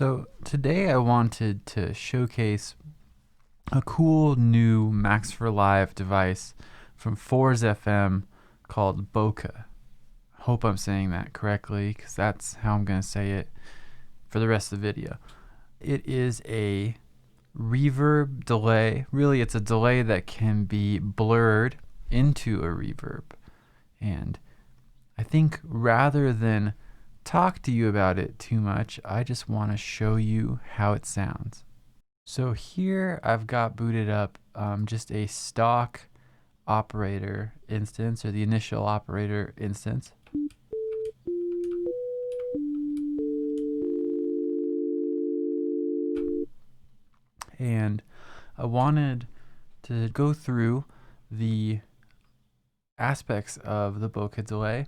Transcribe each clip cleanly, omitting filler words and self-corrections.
So today I wanted to showcase a cool new Max for Live device from 4's FM called Bokeh. Hope I'm saying that correctly because that's how I'm going to say it for the rest of the video. It is a reverb delay. Really, it's a delay that can be blurred into a reverb. And I think rather than talk to you about it too much, I just want to show you how it sounds. So here I've got booted up just a stock operator instance, or the initial operator instance. And I wanted to go through the aspects of the bokeh delay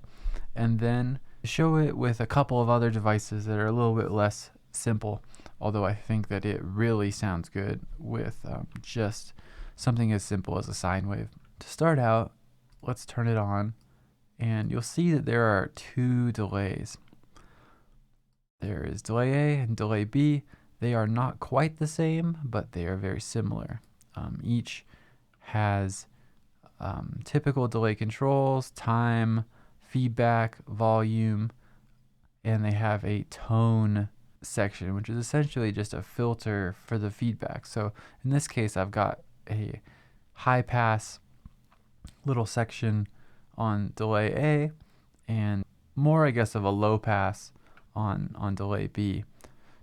and then show it with a couple of other devices that are a little bit less simple, although I think that it really sounds good with just something as simple as a sine wave. To start out, let's turn it on, and you'll see that there are two delays. There is delay A and delay B. They are not quite the same, but they are very similar. Each has typical delay controls, time, feedback, volume, and they have a tone section, which is essentially just a filter for the feedback. So in this case, I've got a high pass little section on delay A and more, I guess, of a low pass on delay B.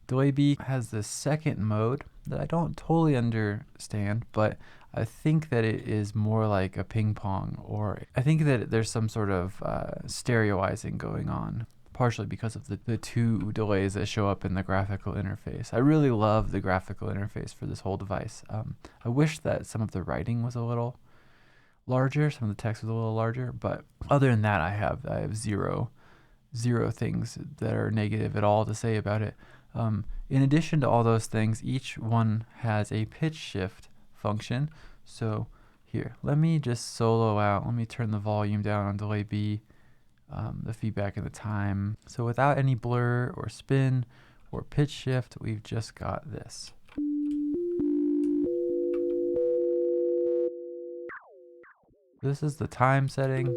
Delay B has the second mode that I don't totally understand, but I think that it is more like a ping pong, or I think that there's some sort of stereoizing going on, partially because of the two delays that show up in the graphical interface. I really love the graphical interface for this whole device. I wish that some of the writing was a little larger, some of the text was a little larger, but other than that, I have zero things that are negative at all to say about it. In addition to all those things, each one has a pitch shift function. So here, let me just solo out. Let me turn the volume down on delay B, the feedback and the time. So without any blur or spin or pitch shift, we've just got this. This is the time setting.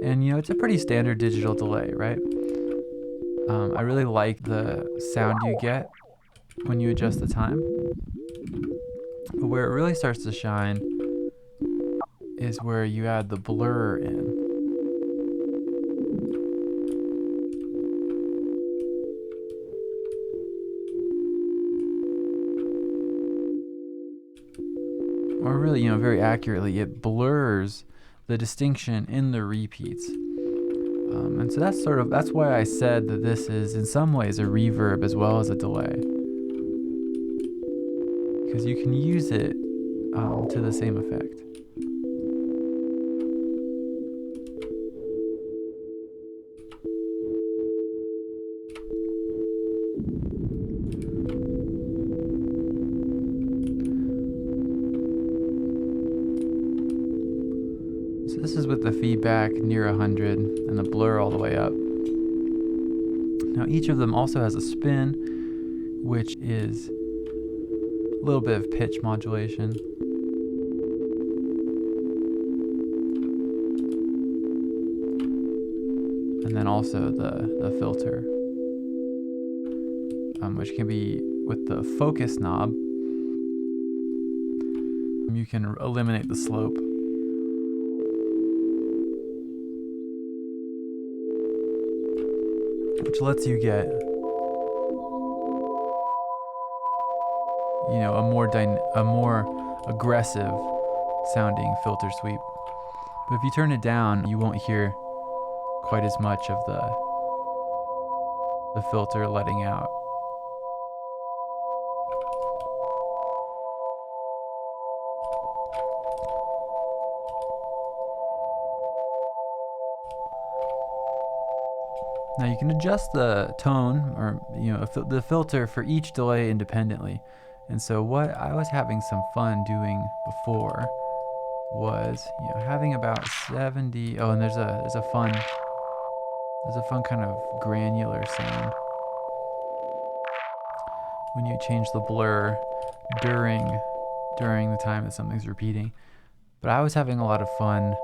And you know, it's a pretty standard digital delay, right? I really like the sound you get when you adjust the time. But where it really starts to shine is where you add the blur in. Or really, you know, very accurately, it blurs the distinction in the repeats. And so that's why I said that this is in some ways a reverb as well as a delay, because you can use it to the same effect. So this is with the feedback near 100 and the blur all the way up. Now each of them also has a spin, which is a little bit of pitch modulation. And then also the filter, which can be with the focus knob. You can eliminate the slope. Which lets you get, you know, a more aggressive sounding filter sweep. But if you turn it down, you won't hear quite as much of the filter letting out. Now you can adjust the tone, or you know, the filter for each delay independently. And so what I was having some fun doing before was, having about 70. Oh, and there's a fun kind of granular sound when you change the blur during the time that something's repeating. But I was having a lot of fun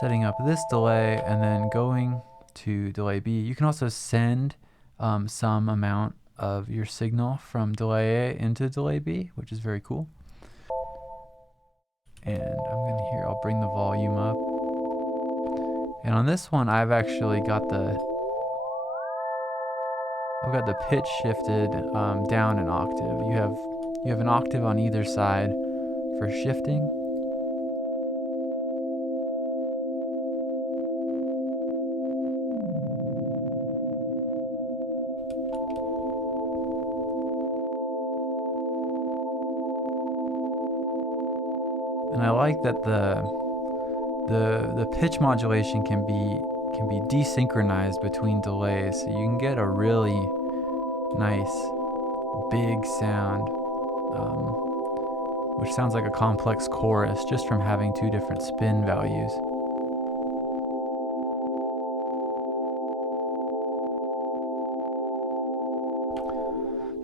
setting up this delay and then going to delay B. You can also send some amount of your signal from delay A into delay B, which is very cool. And I'll bring the volume up. And on this one, I've actually got the pitch shifted down an octave. You have an octave on either side for shifting. And I like that the pitch modulation can be desynchronized between delays, so you can get a really nice big sound, which sounds like a complex chorus just from having two different spin values.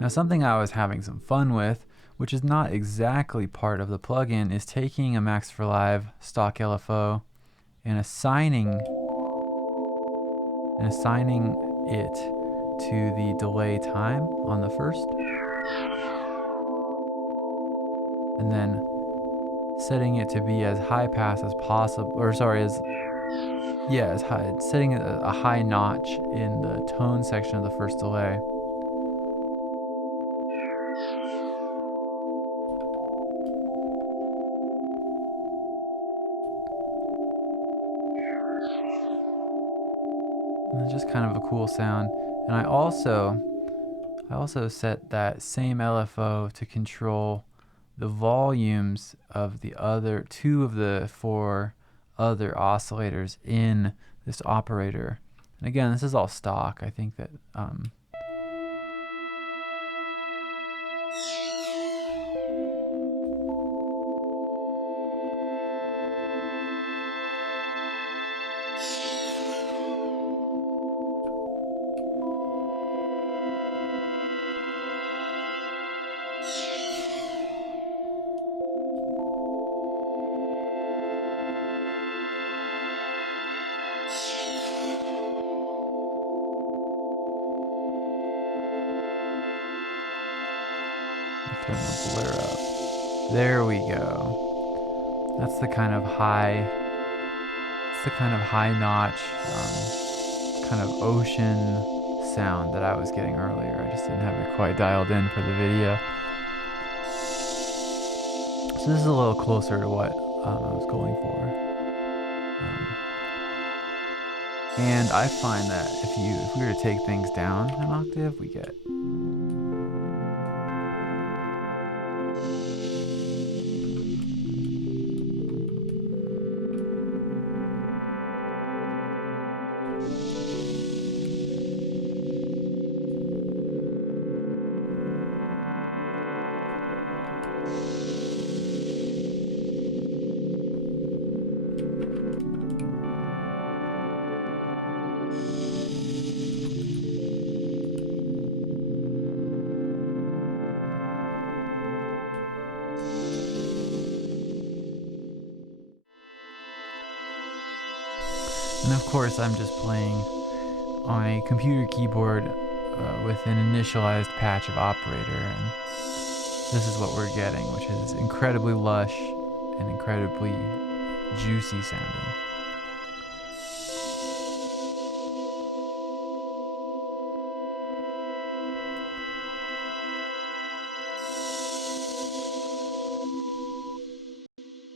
Now, something I was having some fun with, which is not exactly part of the plugin, is taking a Max for Live stock LFO and assigning it to the delay time on the first, and then setting it to be as high pass as possible, setting a high notch in the tone section of the first delay. And it's just kind of a cool sound. And I also set that same LFO to control the volumes of the other 2 of the 4 other oscillators in this operator. And again, this is all stock. I think that turn the blur up. There we go. That's the kind of high notch, kind of ocean sound that I was getting earlier. I just didn't have it quite dialed in for the video. So this is a little closer to what I was going for. And I find that if we were to take things down an octave, we get And of course, I'm just playing on a computer keyboard with an initialized patch of operator, and this is what we're getting, which is incredibly lush and incredibly juicy sounding.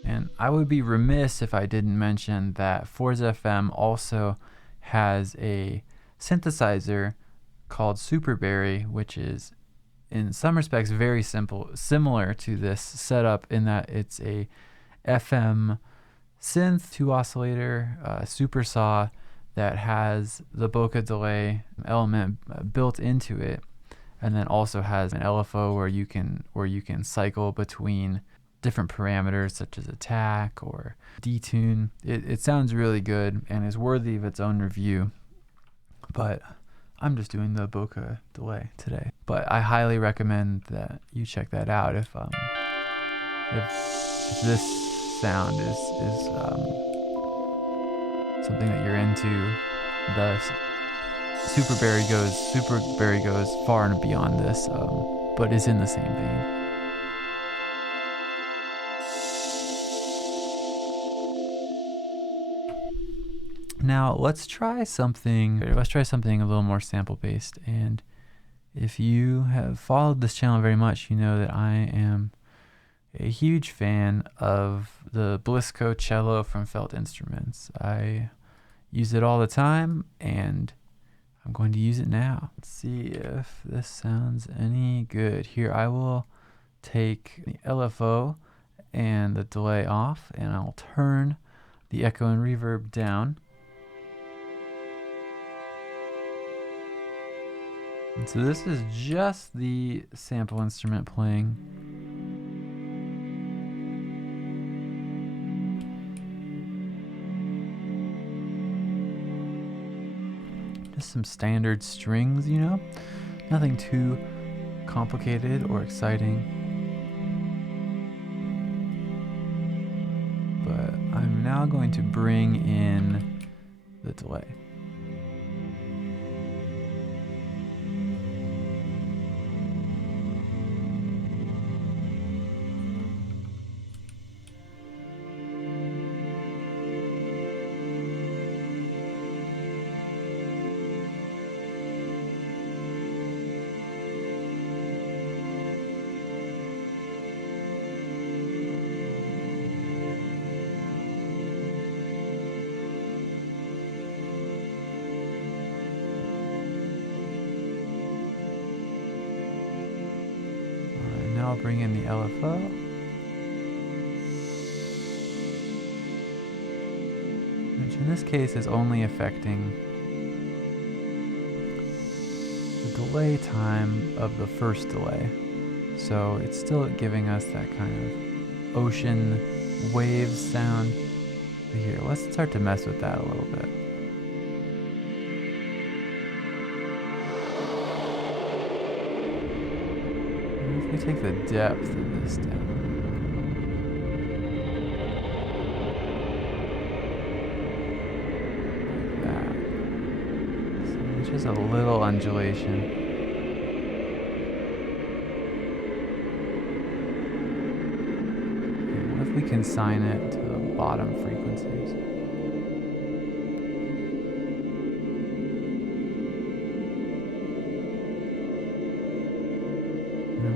And I would be remiss if I didn't mention that Forza FM also has a synthesizer called Superberry, which is in some respects very similar to this setup in that it's a FM synth 2 oscillator super saw that has the Bokeh Delay element built into it, and then also has an LFO where you can cycle between different parameters such as attack or detune. It sounds really good and is worthy of its own review, but I'm just doing the Bokeh Delay today. But I highly recommend that you check that out if this sound is something that you're into. The Super Berry goes far and beyond this, but is in the same vein. Now let's try something a little more sample based. And if you have followed this channel very much, you know that I am a huge fan of the Blisco cello from Felt Instruments. I use it all the time, and I'm going to use it now. Let's see if this sounds any good. Here, I will take the LFO and the delay off, and I'll turn the echo and reverb down. And so this is just the sample instrument playing. Just some standard strings, you know? Nothing too complicated or exciting. But I'm now going to bring in the delay. Now I'll bring in the LFO. Which in this case is only affecting the delay time of the first delay. So it's still giving us that kind of ocean waves sound. But here, let's start to mess with that a little bit. If we take the depth of this down. Like that. So just a little undulation. And what if we consign it to the bottom frequencies?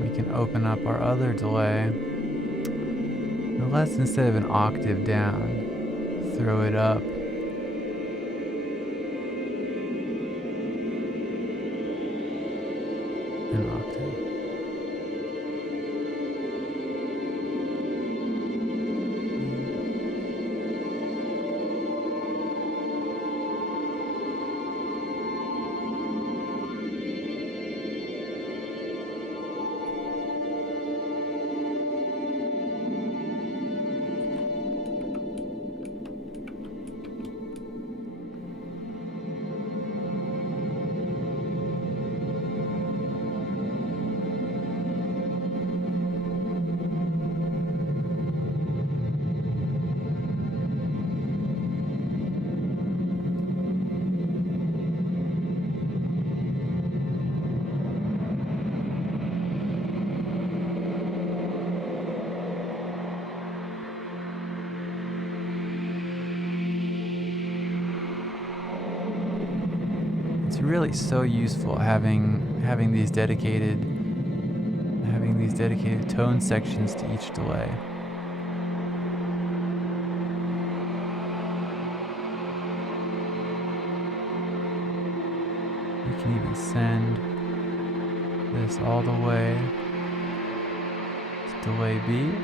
We can open up our other delay. And let's, instead of an octave down, throw it up. An octave. It's really so useful having these dedicated tone sections to each delay. We can even send this all the way to delay B.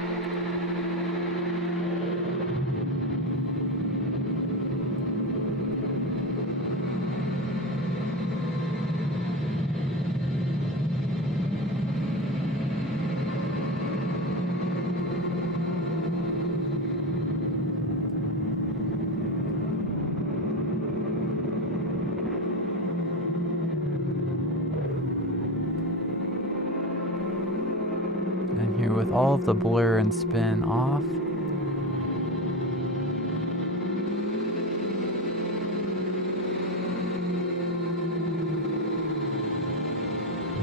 the blur and spin off.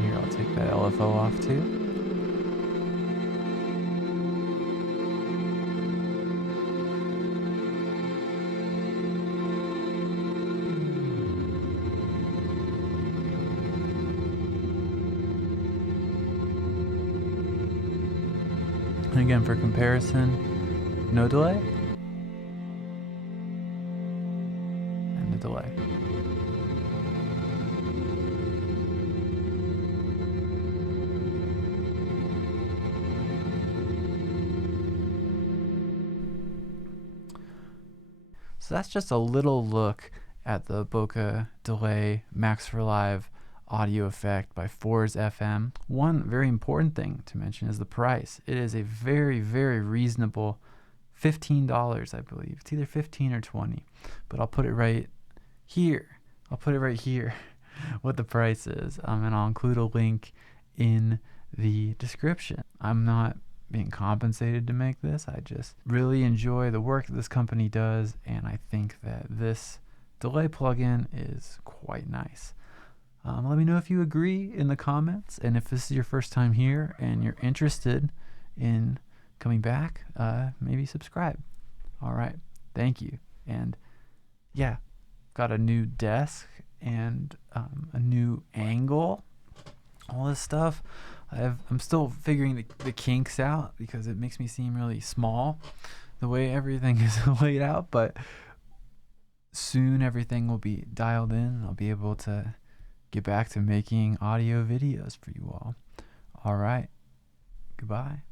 Here, I'll take that LFO off too. And again, for comparison, no delay, and the delay. So that's just a little look at the Bokeh Delay Max for Live audio effect by Forz FM. One very important thing to mention is the price. It is a very, very reasonable $15, I believe. It's either 15 or 20, but I'll put it right here. What the price is, and I'll include a link in the description. I'm not being compensated to make this. I just really enjoy the work that this company does, and I think that this delay plugin is quite nice. Let me know if you agree in the comments, and if this is your first time here and you're interested in coming back, maybe subscribe. All right, thank you. And yeah, got a new desk and a new angle, all this stuff. I'm still figuring the kinks out because it makes me seem really small the way everything is laid out, but soon everything will be dialed in. I'll be able to get back to making audio videos for you all. All right. Goodbye.